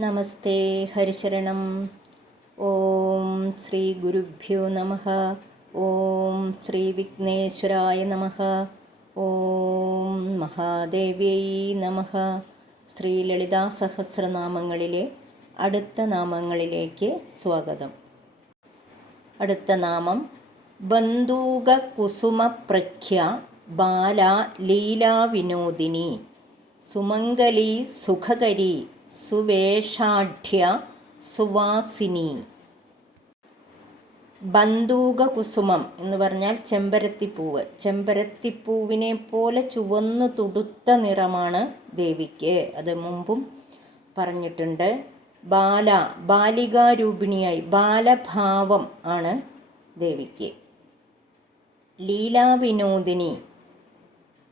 നമസ്തേ ഹരിശരണം. ഓം ശ്രീ ഗുരുഭ്യോ നമഃ. ഓം ശ്രീ വിഘ്നേശ്വരായ നമഃ. ഓം മഹാദേവ്യൈ നമഃ. ശ്രീ ലളിതാ സഹസ്രനാമങ്ങളിലെ അടുത്ത നാമങ്ങളിലേക്ക് സ്വാഗതം. അടുത്ത നാമം ബന്ധൂകകുസുമപ്രഖ്യ ബാല ലീലാവിനോദിനി സുമംഗലി സുഖകരി സുവേഷാഢ്യ സുവാസിനി. ബന്ധൂകകുസുമം എന്ന് പറഞ്ഞാൽ ചെമ്പരത്തിപ്പൂവ്. ചെമ്പരത്തിപ്പൂവിനെ പോലെ ചുവന്നു തുടുത്ത നിറമാണ് ദേവിക്ക്. അത് മുമ്പും പറഞ്ഞിട്ടുണ്ട്. ബാലികാരൂപിണിയായി ബാലഭാവം ആണ് ദേവിക്ക്. ലീലാവിനോദിനി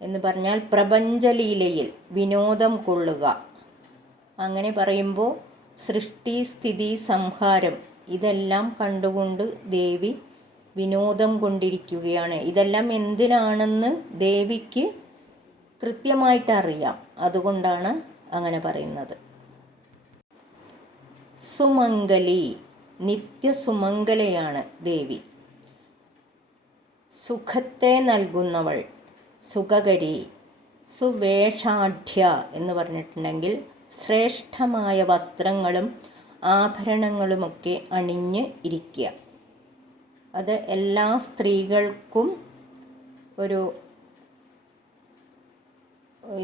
എന്ന് പറഞ്ഞാൽ പ്രപഞ്ചലീലയിൽ വിനോദം കൊള്ളുക. അങ്ങനെ പറയുമ്പോൾ സൃഷ്ടി സ്ഥിതി സംഹാരം ഇതെല്ലാം കണ്ടുകൊണ്ട് ദേവി വിനോദം കൊണ്ടിരിക്കുകയാണ്. ഇതെല്ലാം എന്തിനാണെന്ന് ദേവിക്ക് കൃത്യമായിട്ട് അറിയാം. അതുകൊണ്ടാണ് അങ്ങനെ പറയുന്നത്. സുമംഗലി, നിത്യസുമംഗലയാണ് ദേവി. സുഖത്തെ നൽകുന്നവൾ സുഖകരി. സുവേഷാഢ്യ എന്ന് പറഞ്ഞിട്ടുണ്ടെങ്കിൽ ശ്രേഷ്ഠമായ വസ്ത്രങ്ങളും ആഭരണങ്ങളുമൊക്കെ അണിഞ്ഞ് ഇരിക്കുക. അത് എല്ലാ സ്ത്രീകൾക്കും ഒരു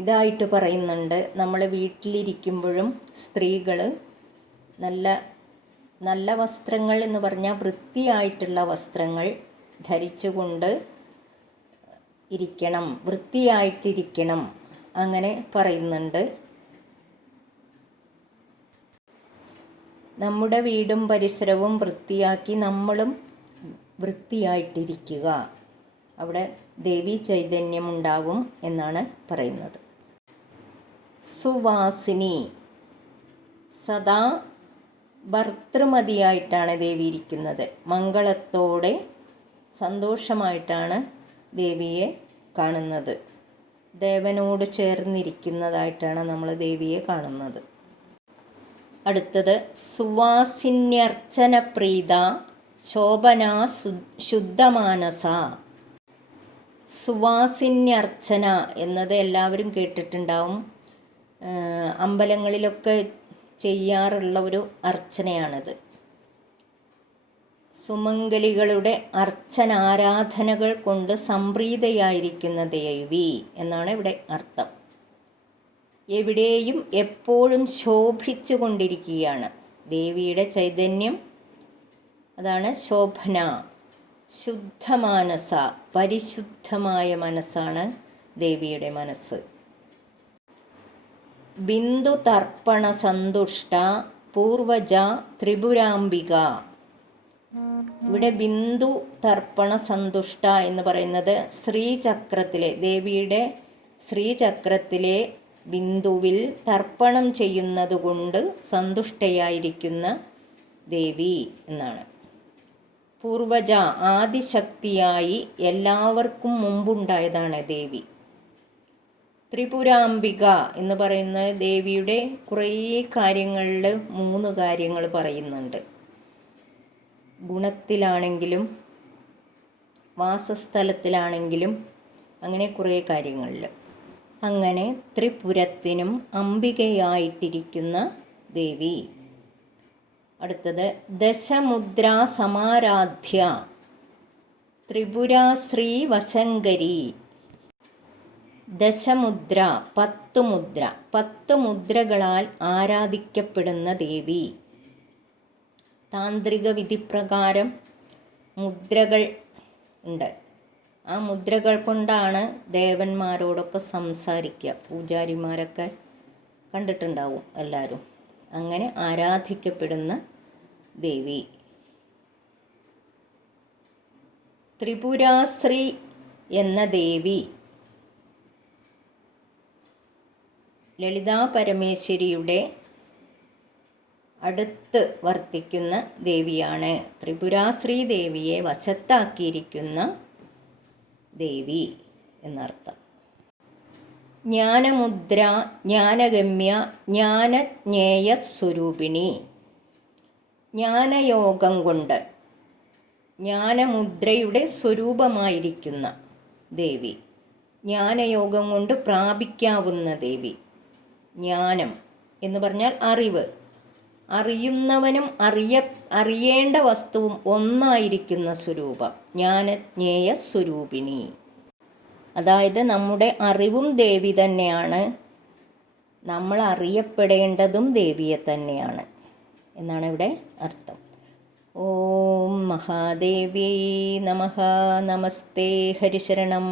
ഇതായിട്ട് പറയുന്നുണ്ട്. നമ്മൾ വീട്ടിലിരിക്കുമ്പോഴും സ്ത്രീകൾ നല്ല വസ്ത്രങ്ങൾ എന്ന് പറഞ്ഞാൽ വൃത്തിയായിട്ടുള്ള വസ്ത്രങ്ങൾ ധരിച്ചുകൊണ്ട് ഇരിക്കണം, വൃത്തിയായിട്ടിരിക്കണം, അങ്ങനെ പറയുന്നുണ്ട്. നമ്മുടെ വീടും പരിസരവും വൃത്തിയാക്കി നമ്മളും വൃത്തിയായിട്ടിരിക്കുക. അവിടെ ദേവീ ചൈതന്യമുണ്ടാവും എന്നാണ് പറയുന്നത്. സുവാസിനി, സദാ ഭർതൃമതിയായിട്ടാണ് ദേവി ഇരിക്കുന്നത്. മംഗളത്തോടെ സന്തോഷമായിട്ടാണ് ദേവിയെ കാണുന്നത്. ദേവനോട് ചേർന്നിരിക്കുന്നതായിട്ടാണ് നമ്മൾ ദേവിയെ കാണുന്നത്. അടുത്തത് സുവാസിന്യർച്ചന പ്രീത ശോഭന ശുദ്ധമാനസ. സുവാസിന്യർച്ചന എന്നത് എല്ലാവരും കേട്ടിട്ടുണ്ടാവും. അമ്പലങ്ങളിലൊക്കെ ചെയ്യാറുള്ള ഒരു അർച്ചനയാണിത്. സുമംഗലികളുടെ അർച്ചനാരാധനകൾ കൊണ്ട് സംപ്രീതയായിരിക്കുന്ന ദേവി എന്നാണ് ഇവിടെ അർത്ഥം. എവിടെയും എപ്പോഴും ശോഭിച്ചു കൊണ്ടിരിക്കുകയാണ് ദേവിയുടെ ചൈതന്യം. അതാണ് ശോഭന. ശുദ്ധമാനസ, പരിശുദ്ധമായ മനസ്സാണ് ദേവിയുടെ മനസ്സ്. ബിന്ദു തർപ്പണ സന്തുഷ്ട പൂർവജ ത്രിപുരാംബിക. ഇവിടെ ബിന്ദു തർപ്പണ സന്തുഷ്ട എന്ന് പറയുന്നത് ശ്രീചക്രത്തിലെ ദേവിയുടെ ശ്രീചക്രത്തിലെ ബിന്ദുവിൽ തർപ്പണം ചെയ്യുന്നതുകൊണ്ട് സന്തുഷ്ടയായിരിക്കുന്ന ദേവി എന്നാണ്. പൂർവജ, ആദിശക്തിയായി എല്ലാവർക്കും മുമ്പുണ്ടായതാണ് ദേവി. ത്രിപുരാംബിക എന്ന് പറയുന്ന ദേവിയുടെ കുറേ കാര്യങ്ങളിൽ 3 കാര്യങ്ങൾ പറയുന്നുണ്ട്. ഗുണത്തിലാണെങ്കിലും വാസസ്ഥലത്തിലാണെങ്കിലും അങ്ങനെ കുറേ കാര്യങ്ങളിൽ. അങ്ങനെ ത്രിപുരത്തിനും അംബികയായിട്ടിരിക്കുന്ന ദേവി. അടുത്തത് ദശമുദ്രാ സമാരാധ്യ ത്രിപുരാശ്രീ വശങ്കരി. ദശമുദ്ര, 10 മുദ്ര, 10 മുദ്രകളാൽ ആരാധിക്കപ്പെടുന്ന ദേവി. താന്ത്രിക വിധിപ്രകാരം മുദ്രകൾ ഉണ്ട്. ആ മുദ്രകൾ കൊണ്ടാണ് ദേവന്മാരോടൊക്കെ സംസാരിക്കുക. പൂജാരിമാരൊക്കെ കണ്ടിട്ടുണ്ടാവും എല്ലാവരും. അങ്ങനെ ആരാധിക്കപ്പെടുന്ന ദേവി. ത്രിപുരാശ്രീ എന്ന ദേവി ലളിതാ പരമേശ്വരിയുടെ അടുത്ത് വർത്തിക്കുന്ന ദേവിയാണ്. ത്രിപുരാശ്രീ ദേവിയെ വശത്താക്കിയിരിക്കുന്ന ദേവി എന്നർത്ഥം. ജ്ഞാനമുദ്ര, ജ്ഞാനഗമ്യ, ജ്ഞാനജ്ഞേയ സ്വരൂപിണി. ജ്ഞാനയോഗം കൊണ്ട് ജ്ഞാനമുദ്രയുടെ സ്വരൂപമായിരിക്കുന്ന ദേവി, ജ്ഞാനയോഗം കൊണ്ട് പ്രാപിക്കാവുന്ന ദേവി. ജ്ഞാനം എന്ന് പറഞ്ഞാൽ അറിവ്, അറിയുന്നവനും അറിയേണ്ട വസ്തുവും ഒന്നായിരിക്കുന്ന സ്വരൂപം, ജ്ഞാനജ്ഞേയ സ്വരൂപിണി. അതായത് നമ്മുടെ അറിവും ദേവി തന്നെയാണ്, നമ്മൾ അറിയപ്പെടേണ്ടതും ദേവിയെ തന്നെയാണ് എന്നാണ് ഇവിടെ അർത്ഥം. ഓം മഹാദേവ്യൈ നമഃ. നമസ്തേ ഹരിശരണം.